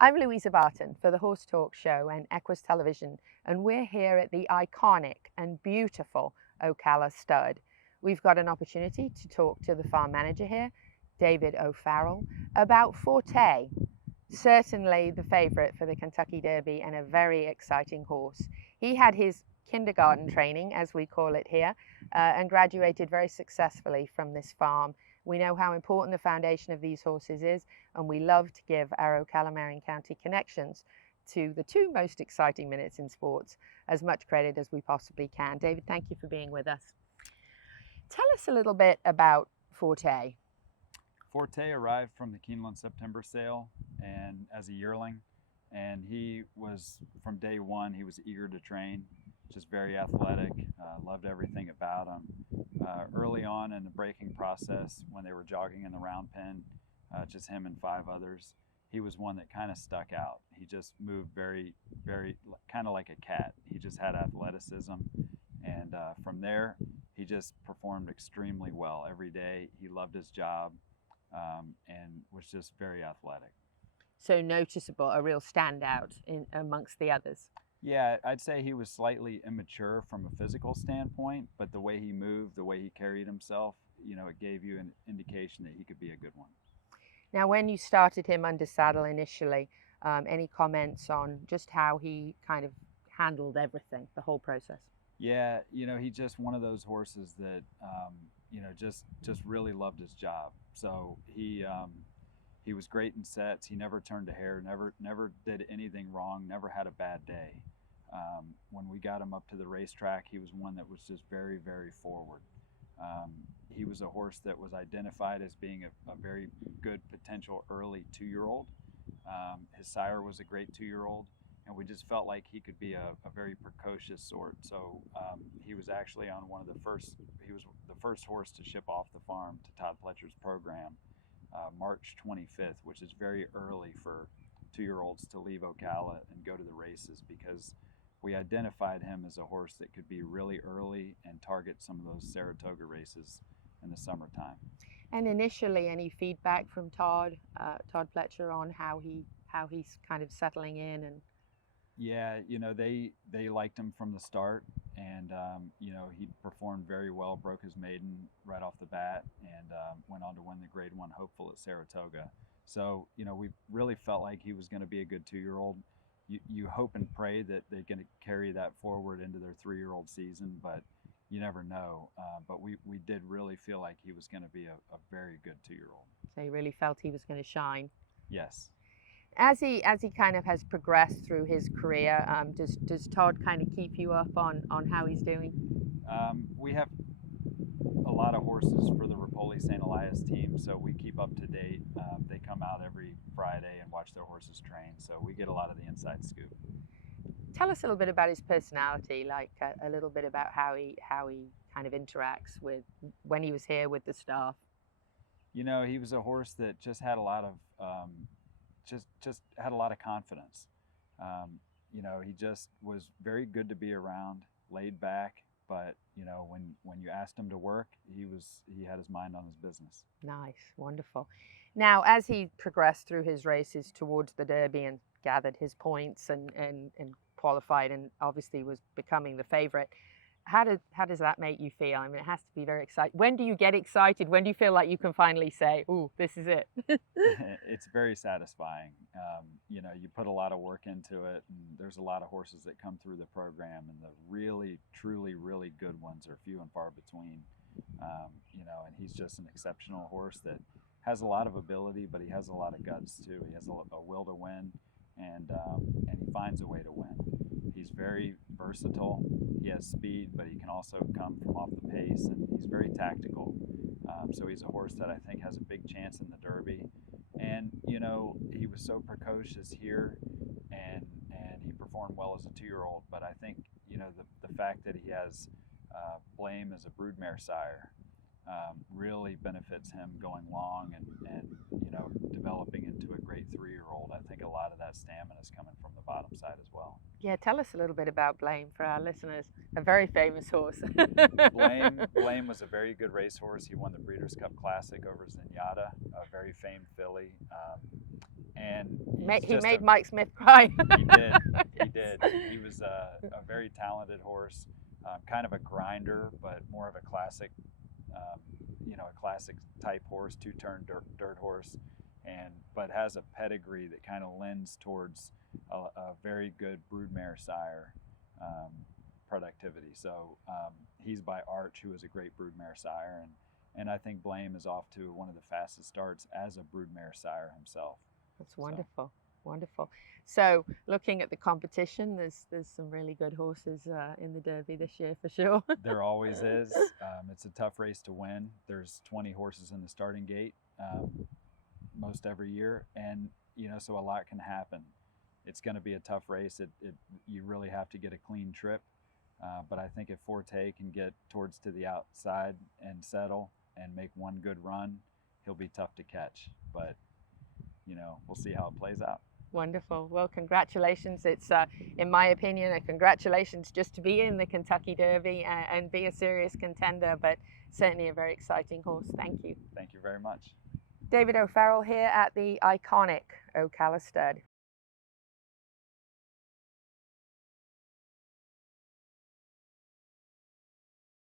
I'm Louisa Barton for the Horse Talk Show and Equus Television, and we're here at the iconic and beautiful Ocala Stud. We've got an opportunity to talk to the farm manager here, David O'Farrell, about Forte, certainly the favourite for the Kentucky Derby and a very exciting horse. He had his kindergarten training, as we call it here, and graduated very successfully from this farm. We know how important the foundation of these horses is, and we love to give our Ocala-Marion County connections to the two most exciting minutes in sports as much credit as we possibly can. David, thank you for being with us. Tell us a little bit about Forte. Forte arrived from the Keeneland September sale and as a yearling, and he was, from day one, he was eager to train, just very athletic, loved everything about him. Early on in the breaking process, when they were jogging in the round pen, just him and 5 others, he was one that kind of stuck out. He just moved very, very, kind of like a cat. He just had athleticism, and from there, he just performed extremely well every day. He loved his job. And was just very athletic. So noticeable, a real standout amongst the others. Yeah, I'd say he was slightly immature from a physical standpoint, but the way he moved, the way he carried himself, it gave you an indication that he could be a good one. Now, when you started him under saddle initially, any comments on just how he kind of handled everything, the whole process? Yeah, he's just one of those horses that, just really loved his job. So he was great in sets. He never turned a hair, never did anything wrong, never had a bad day. When we got him up to the racetrack, he was one that was just very, very forward. He was a horse that was identified as being a very good potential early 2-year-old. His sire was a great 2-year-old. And we just felt like he could be a very precocious sort. So he was actually on he was the first horse to ship off the farm to Todd Pletcher's program, March 25th, which is very early for 2-year-olds to leave Ocala and go to the races, because we identified him as a horse that could be really early and target some of those Saratoga races in the summertime. And initially, any feedback from Todd Pletcher on how he's kind of settling in? And yeah, they liked him from the start, and he performed very well, broke his maiden right off the bat, and went on to win the Grade 1 hopeful at Saratoga. So we really felt like he was going to be a good 2-year-old. You hope and pray that they're going to carry that forward into their 3-year-old season, but you never know. But we did really feel like he was going to be a very good 2-year-old. So you really felt he was going to shine. Yes. As he kind of has progressed through his career, does Todd kind of keep you up on how he's doing? We have a lot of horses for the Rapoli St. Elias team, so we keep up to date. They come out every Friday and watch their horses train, so we get a lot of the inside scoop. Tell us a little bit about his personality, like a little bit about how he kind of interacts with, when he was here with the staff. He was a horse that just had a lot of just had a lot of confidence. He just was very good to be around, laid back, but when you asked him to work, he had his mind on his business. Nice, wonderful. Now, as he progressed through his races towards the Derby and gathered his points and qualified and obviously was becoming the favorite, how does that make you feel? I mean, it has to be very exciting. When do you get excited? When do you feel like you can finally say, "Ooh, this is it"? It's very satisfying. You put a lot of work into it, and there's a lot of horses that come through the program, and the really, truly, really good ones are few and far between. And he's just an exceptional horse that has a lot of ability, but he has a lot of guts too. He has a will to win, and he finds a way to win. He's very versatile. He has speed, but he can also come from off the pace, and he's very tactical. So he's a horse that I think has a big chance in the Derby. And he was so precocious here, and he performed well as a 2-year-old. But I think the fact that he has Blame as a broodmare sire really benefits him going long and developing into a great 3-year-old. I think a lot of that stamina is coming from the bottom side as well. Yeah, tell us a little bit about Blame for our listeners. A very famous horse. Blame was a very good racehorse. He won the Breeders' Cup Classic over Zenyatta, a very famed filly. And He made Mike Smith cry. He did. He Yes. did. He was a very talented horse, kind of a grinder, but more of a classic, a classic type horse, two-turn dirt horse, but has a pedigree that kind of lends towards a very good broodmare sire productivity. So he's by Arch, who is a great broodmare sire, and I think Blame is off to one of the fastest starts as a broodmare sire himself. That's wonderful. Wonderful. So looking at the competition, there's some really good horses in the Derby this year for sure. There always is. It's a tough race to win. There's 20 horses in the starting gate most every year, and so a lot can happen. It's going to be a tough race. You really have to get a clean trip, but I think if Forte can get towards to the outside and settle and make one good run, he'll be tough to catch. But we'll see how it plays out. Wonderful. Well, congratulations. It's, in my opinion, a congratulations just to be in the Kentucky Derby and be a serious contender, but certainly a very exciting horse. Thank you. Thank you very much. David O'Farrell here at the iconic Ocala Stud.